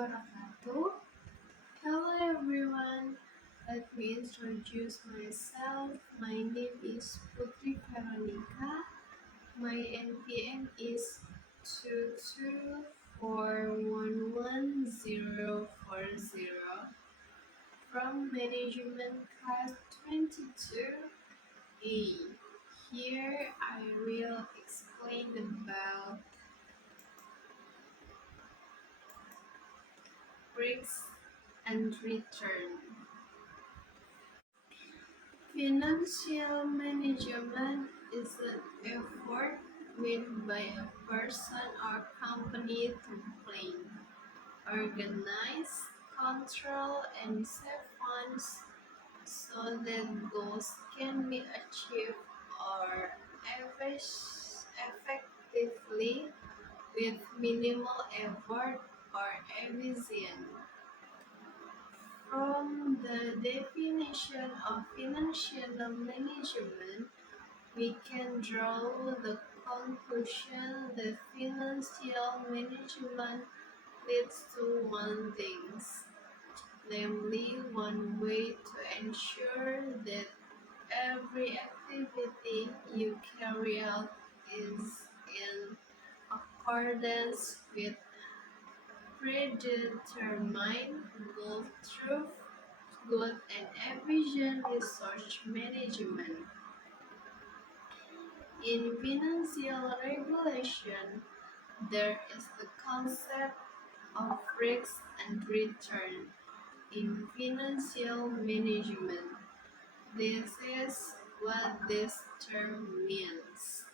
wabarakatuh. Hello everyone. Let me introduce myself. My name is Putri Veronica. My NPM is 22411040 from Management Class 22A. Here I will explain about risks and return. Financial management is an effort made by a person or company to plan, organize, control, and save funds so that goals can be achieved or effectively with minimal effort or evasion. From the definition of financial management, we can draw the conclusion that financial management leads to one thing, namely one way to ensure that every activity you carry out is in accordance with predetermined goals through good and efficient resource management. In financial regulation, there is the concept of risk and return in financial management. This is what this term means.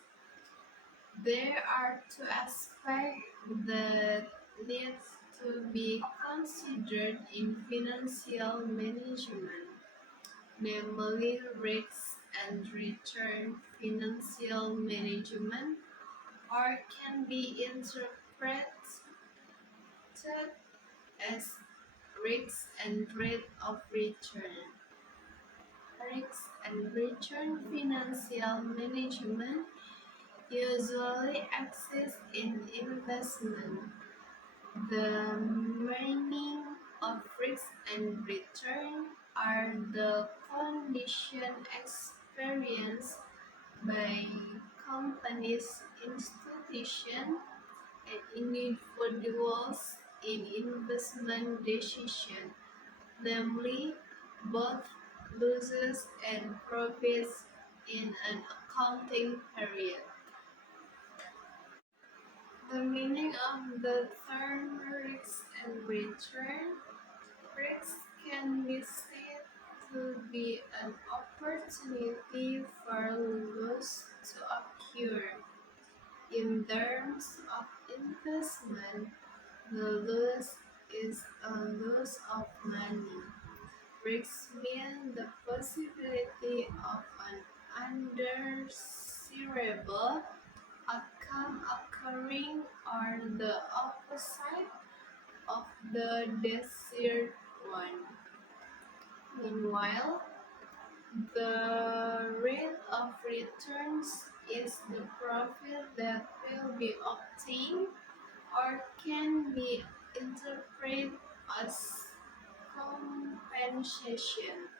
There are two aspects that need to be considered in financial management, namely risk and return. Financial management or can be interpreted as risk and rate of return. Risk and return financial management usually exists in investment. The meaning of risk and return are the condition experienced by companies, institutions, and individuals in investment decisions, namely both losses and profits in an accounting period. The meaning of the term risk and return. Risk can be said to be an opportunity for loss to occur. In terms of investment, the loss is a loss of money. Risks mean the possibility of an undesirable outcome occurring or the opposite of the desired one. Meanwhile, the rate of returns is the profit that will be obtained or can be interpreted as compensation.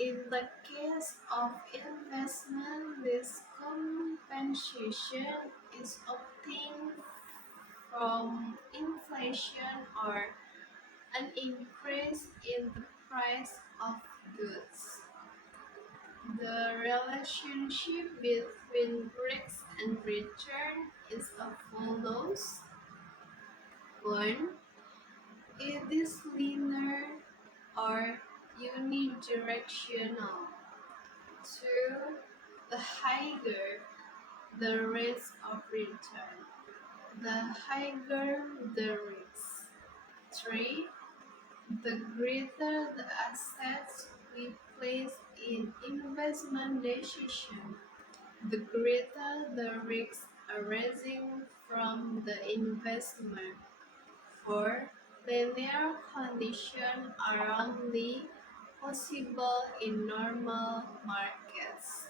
In the case of investment, this compensation is obtained from inflation or an increase in the price of goods. The relationship between risk and return is as follows. 1. It is linear or unidirectional. 2. The higher the rate of return, the higher the risk. 3. The greater the assets we place in investment decision, the greater the risks arising from the investment. 4. Linear conditions are only possible in normal markets.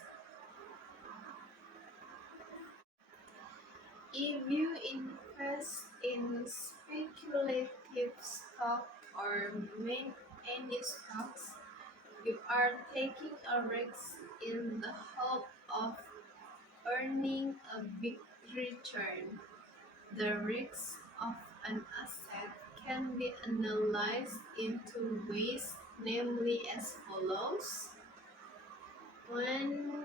If you invest in speculative stock or any stocks, you are taking a risk in the hope of earning a big return. The risks of an asset can be analyzed in two ways, namely as follows. One,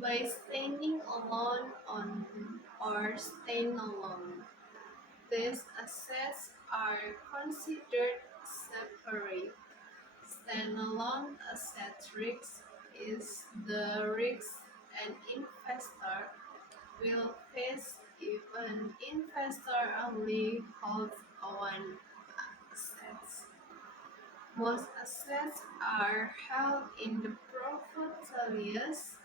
by standing alone on or staying alone. These assets are considered separate. Standalone asset risk is the risk an investor will face if an investor only holds one asset. Most assets are held in the portfolios,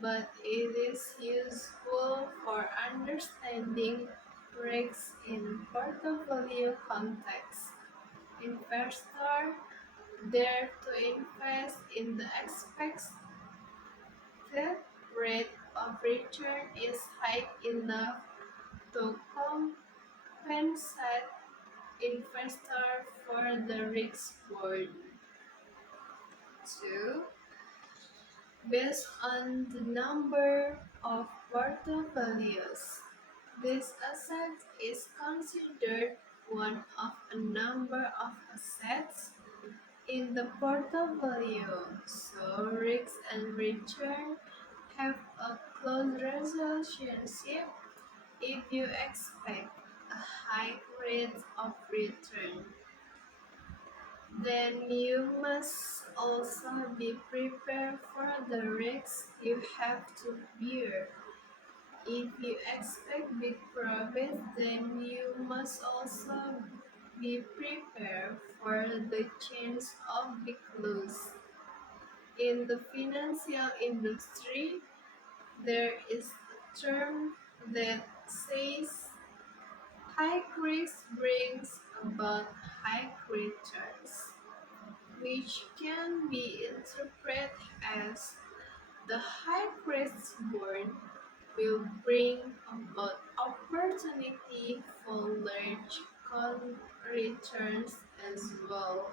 but it is useful for understanding risks in portfolio context. Investors dare to invest in the expected rate of return is high enough to compensate investors for the risk borne. Two, based on the number of portfolios. This asset is considered one of a number of assets in the portfolio, so risk and return have a close relationship. If you expect a high rate of return, then you must also be prepared for the risks you have to bear. If you expect big profits, then you must also be prepared for the chance of big loss. In the financial industry, there is a term that says high risk brings about high returns, which can be interpreted as the high risk born will bring about opportunity for large returns as well.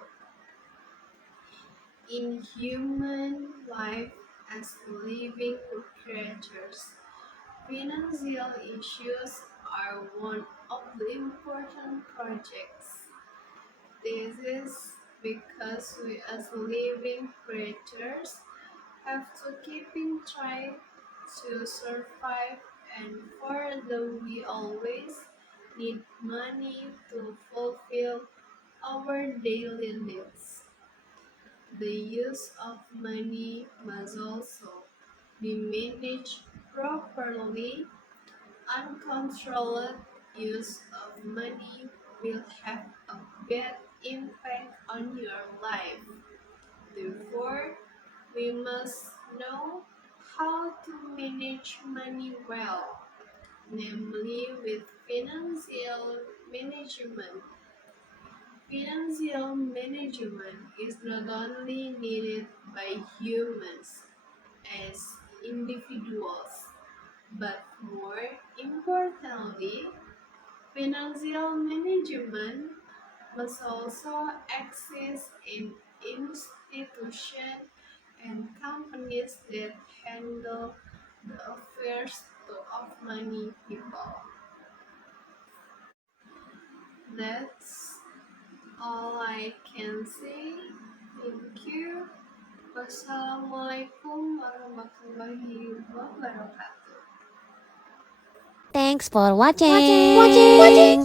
In human life as living creatures, financial issues are one of the important projects. This is because we as living creatures have to keep in try to survive and for the we always need money to fulfill our daily needs. The use of money must also be managed properly. Uncontrolled use of money will have a bad impact on your life. Therefore, we must know how to manage money well, namely with financial management. Financial management is not only needed by humans as individuals, but more importantly, financial management must also exist in institutions and companies that handle the affairs of many people. That's all I can say. Thank you. Wassalamualaikum warahmatullahi wabarakatuh. Thanks for watching.